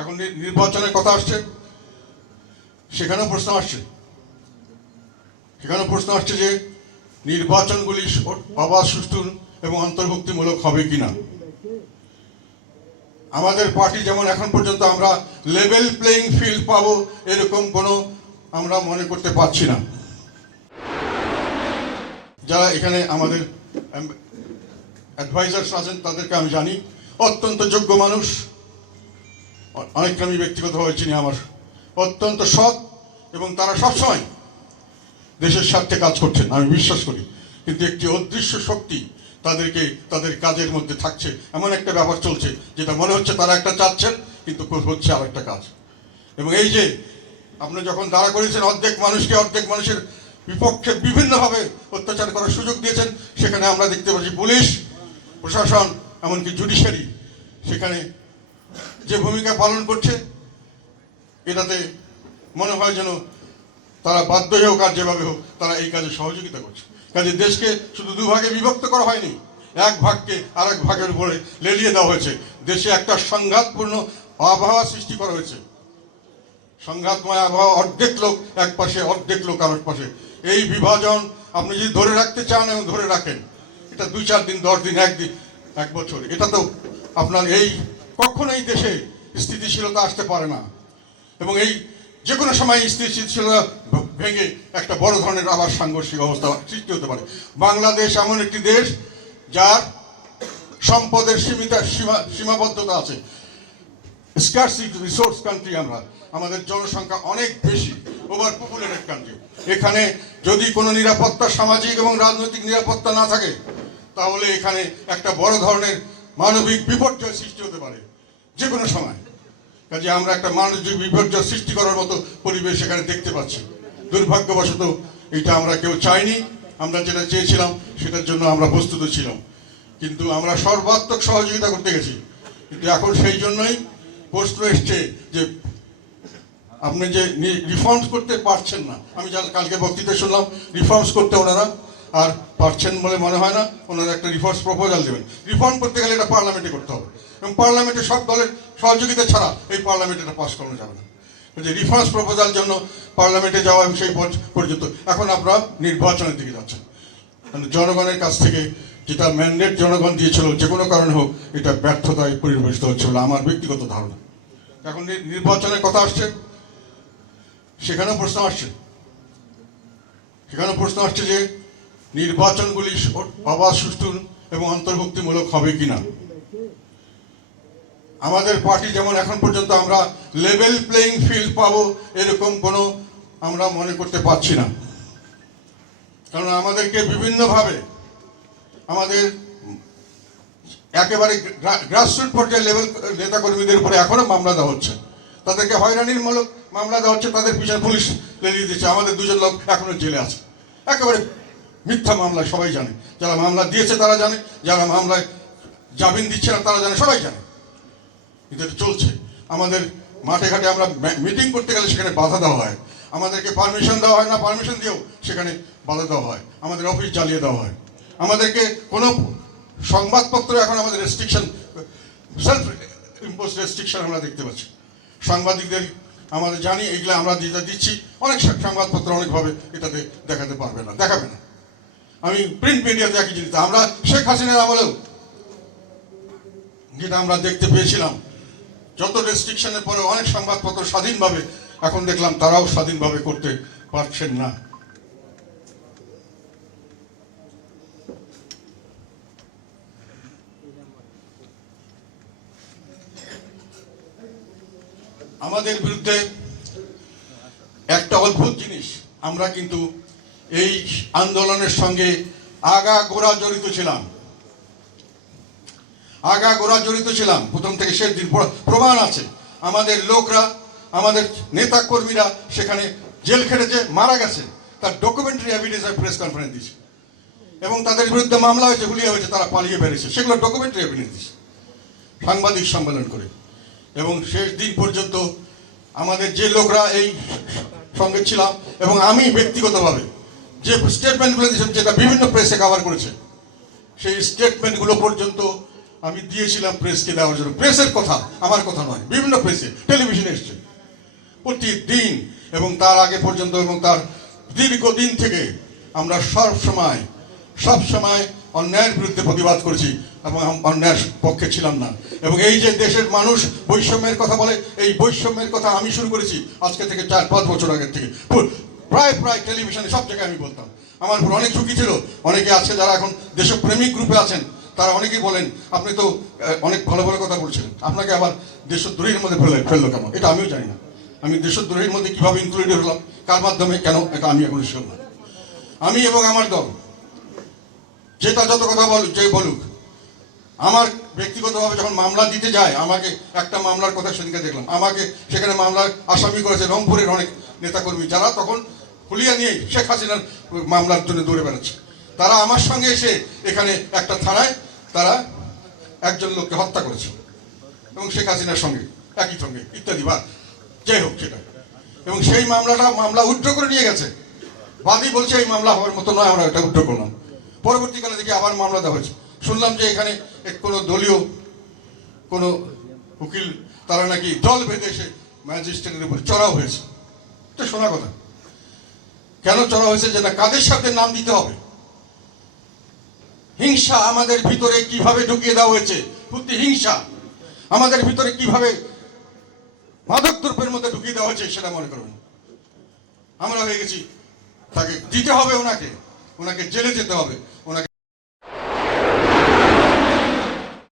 এখন নির্বাচনের কথা আসছে, সেখানেও প্রশ্ন আসছে যে নির্বাচনগুলি অবাধ, সুষ্ঠু এবং অন্তর্ভুক্তিমূলক হবে কিনা। আমাদের পার্টি যেমন এখন পর্যন্ত আমরা লেভেল প্লেইং ফিল্ড পাবো এরকম কোনো আমরা মনে করতে পারছি না। যারা এখানে আমাদের অ্যাডভাইজার্স আছেন তাদেরকে আমি জানি, অত্যন্ত যোগ্য মানুষ, অনেককে আমি ব্যক্তিগতভাবে চিনি, আমার অত্যন্ত সৎ এবং তারা সবসময় দেশের স্বার্থে কাজ করছেন আমি বিশ্বাস করি। কিন্তু একটি অদৃশ্য শক্তি তাদেরকে তাদের কাজের মধ্যে থাকছে, এমন একটা ব্যাপার চলছে যেটা মনে হচ্ছে তারা একটা চাচ্ছেন কিন্তু হচ্ছে আর একটা কাজ। এবং এই যে আপনি যখন দাঁড়া করেছেন অর্ধেক মানুষের বিপক্ষে বিভিন্নভাবে অত্যাচার করার সুযোগ দিয়েছেন, সেখানে আমরা দেখতে পাচ্ছি পুলিশ প্রশাসন এমনকি জুডিশিয়ারি সেখানে যে ভূমিকা পালন করছে, এটাতে মনে হয় যেন তারা বাধ্য হয়ে হোক আর যেভাবে হোক তারা এই কাজে সহযোগিতা করছে। কাজে দেশকে শুধু দুভাগে বিভক্ত করা হয়নি, এক ভাগকে আর এক ভাগের উপরে লেলিয়ে দেওয়া হয়েছে। দেশে একটা সংঘাতপূর্ণ আবহাওয়া সৃষ্টি করা হয়েছে, সংঘাতময় আবহাওয়া, অর্ধেক লোক এক পাশে অর্ধেক লোক আরেক পাশে। এই বিভাজন আপনি যদি ধরে রাখতে চান এবং ধরে রাখেন, এটা 2-4 দিন 10 দিন 1 দিন 1 বছর, এটা তো আপনার এই কখনোই দেশে স্থিতিশীলতা আসতে পারে না। এবং এই যে কোনো সময় স্থিতিশীলতা ভেঙে একটা বড় ধরনের আবার সাংঘর্ষিক অবস্থা সৃষ্টি হতে পারে। বাংলাদেশ এমন একটি দেশ যার সম্পদের সীমাবদ্ধতা আছে, স্কার্সিটি রিসোর্স কান্ট্রি আমরা, আমাদের জনসংখ্যা অনেক বেশি, ওভার পপুলেটেড কান্ট্রি। এখানে যদি কোনো নিরাপত্তা, সামাজিক এবং রাজনৈতিক নিরাপত্তা না থাকে, তাহলে এখানে একটা বড় ধরনের মানবিক বিপর্যয় সৃষ্টি হতে পারে যে কোনো সময়। কাজে আমরা একটা মানবিক বিপর্যয় সৃষ্টি করার মতো পরিবেশ এখানে দেখতে পাচ্ছি। দুর্ভাগ্যবশত এটা আমরা কেউ চাইনি, আমরা যেটা চেয়েছিলাম সেটার জন্য আমরা প্রস্তুত ছিলাম, কিন্তু আমরা সর্বাত্মক সহযোগিতা করতে গেছি। কিন্তু এখন সেই জন্যই প্রশ্ন এসছে যে আপনি যে রিফর্মস করতে পারছেন না। আমি কালকে বক্তৃতা শুনলাম, রিফর্মস করতে ওনারা আর পারছেন বলে মনে হয় না। ওনারা একটা রিফর্মস প্রপোজাল দেবেন, রিফর্ম করতে গেলে এটা পার্লামেন্টে করতে হবে এবং পার্লামেন্টে সব দলের সহযোগিতা ছাড়া এই পার্লামেন্টে এটা পাস করানো যাবে না। যে রিফর্মস প্রপোজাল জন্য পার্লামেন্টে যাওয়া এবং সেই পর্যন্ত এখন আপনারা নির্বাচনের দিকে যাচ্ছেন। জনগণের কাছ থেকে যেটা ম্যান্ডেট জনগণ দিয়েছিল, যে কোনো কারণে হোক, এটা ব্যর্থতায় পরিবেশিত হচ্ছে বলে আমার ব্যক্তিগত ধারণা। এখন নির্বাচনের কথা আসছে, সেখানেও প্রশ্ন আসছে যে নির্বাচনগুলি অবাধ, সুষ্ঠু এবং অন্তর্ভুক্তিমূলক হবে কিনা। আমাদের পার্টি যেমন এখন পর্যন্ত আমরা লেভেল প্লেইং ফিল্ড পাবো এরকম কোনো আমরা মনে করতে পারছি না। কারণ আমাদেরকে বিভিন্নভাবে আমাদের একেবারে গ্রাসরুট পর্যায়ে লেভেল নেতাকর্মীদের উপরে এখনো মামলা দেওয়া হচ্ছে, তাদেরকে হয়রানিমূলক মামলা দেওয়া হচ্ছে, তাদের পিছনে পুলিশ লেলিয়ে দিচ্ছে। আমাদের 2জন লোক এখনো জেলে আছে, একেবারে মিথ্যা মামলায়, সবাই জানে। যারা মামলা দিয়েছে তারা জানে, যারা মামলায় জামিন দিচ্ছে না তারা জানে, সবাই জানে। কিন্তু এটা চলছে। আমাদের মাঠে ঘাটে আমরা মিটিং করতে গেলে সেখানে বাধা দেওয়া হয়, আমাদেরকে পারমিশন দেওয়া হয় না, পারমিশন দিয়েও সেখানে বাধা দেওয়া হয়, আমাদের অফিস জ্বালিয়ে দেওয়া হয়, আমাদেরকে কোনো সংবাদপত্র এখন আমাদের রেস্ট্রিকশন, সেলফ ইম্পোজ রেস্ট্রিকশন আমরা দেখতে পাচ্ছি। সাংবাদিকদের আমাদের জানি এইগুলো আমরা যেটা দিচ্ছি, অনেক সংবাদপত্র অনেকভাবে এটাতে দেখাবে না। আমি প্রিন্ট মিডিয়াতে একই জিনিস, আমরা শেখ হাসিনার আমলেও যেটা আমরা দেখতে পেয়েছিলাম, যত রেস্ট্রিকশনের পরে অনেক সংবাদপত্র স্বাধীনভাবে, এখন দেখলাম তারাও স্বাধীনভাবে করতে পারছেন না। আমাদের বিরুদ্ধে একটা অদ্ভুত জিনিস, আমরা কিন্তু এই আন্দোলনের সঙ্গে আগাগোড়া জড়িত ছিলাম প্রথম থেকে শেষ দিন। প্রমাণ আছে, আমাদের লোকরা, আমাদের নেতা কর্মীরা সেখানে জেল খেটেছে, মারা গেছে, তার ডকুমেন্টারি এভিডেন্স প্রেস কনফারেন্স দিয়েছে এবং তাদের বিরুদ্ধে মামলা হয়েছে, হুলিয়া হয়েছে, তারা পালিয়ে বেরিয়েছে, সেগুলো ডকুমেন্টারি এভিডেন্স দিয়েছে সাংবাদিক সম্মেলন করে। এবং শেষ দিন পর্যন্ত আমাদের যে লোকরা এই সঙ্গে ছিলাম এবং আমি ব্যক্তিগতভাবে যে স্টেটমেন্টগুলো দিয়েছিলাম, যেটা বিভিন্ন প্রেসে কভার করেছে, সেই স্টেটমেন্টগুলো পর্যন্ত আমি দিয়েছিলাম প্রেসকে দেওয়ার জন্য। প্রেসের কথা, আমার কথা নয়, বিভিন্ন প্রেসে, টেলিভিশনে এসছে প্রতিদিন, এবং তার আগে পর্যন্ত এবং তার দীর্ঘদিন থেকে আমরা সব সময় অন্যায়ের বিরুদ্ধে প্রতিবাদ করেছি এবং অন্যায়ের পক্ষে ছিলাম না। এবং এই যে দেশের মানুষ বৈষম্যের কথা বলে, এই বৈষম্যের কথা আমি শুরু করেছি আজকে থেকে 4-5 বছর আগের থেকে। প্রায় টেলিভিশনে সব জায়গায় আমি বলতাম। আমার উপর অনেক ঝুঁকি ছিল। অনেকে আছে যারা এখন দেশপ্রেমিক গ্রুপে আছেন, তারা অনেকেই বলেন আপনি তো অনেক ভালো ভালো কথা বলছিলেন, আপনাকে আবার দেশদ্রোহীর মধ্যে ফেললো কেন? এটা আমিও জানি না। আমি দেশদ্রোহীর মধ্যে কিভাবে ইনক্লুডেড হলাম, কার মাধ্যমে, কেন, এটা আমি এখন শিওর না। আমি এবং আমার দল যেটা যত কথা বলুক, আমার ব্যক্তিগতভাবে যখন মামলা দিতে যায়, আমাকে একটা মামলার কথা সেদিনকে দেখলাম, আমাকে সেখানে মামলার আসামি করেছে রংপুরের অনেক নেতাকর্মী, যারা তখন হুলিয়া নিয়ে শেখ হাসিনার মামলার জন্য দৌড়ে বেড়াচ্ছে। তারা আমার সঙ্গে এসে এখানে একটা থানায় তারা একজন লোককে হত্যা করেছে, এবং শেখ হাসিনার সঙ্গে একই সঙ্গে ইত্যাদি, বা যাই হোক সেটা। এবং সেই মামলা উইথড্র করে নিয়ে গেছে। বাদী বলছে এই মামলা হওয়ার মতো নয়, আমরা এটা উইথড্র করলাম। পরবর্তীকালে দেখি আবার মামলা দেওয়া হয়েছে। শুনলাম যে এখানে কোনো দলীয় কোনো উকিল, তারা নাকি দল বেঁধে এসে ম্যাজিস্ট্রেটের উপর চড়াও হয়েছে। তো শোনা কথা, কেন চড়া হয়েছে? যে না, কাদের সাথে নাম দিতে হবে। হিংসা আমাদের ভিতরে কিভাবে ঢুকিয়ে দেওয়া হয়েছে, হিংসা আমাদের ভিতরে কিভাবে মাদক দ্রব্যের মধ্যে ঢুকিয়ে দেওয়া হয়েছে, সেটা মনে করুন। আমরা হয়ে গেছি, তাকে দিতে হবে, ওনাকে জেলে যেতে হবে, ওনাকে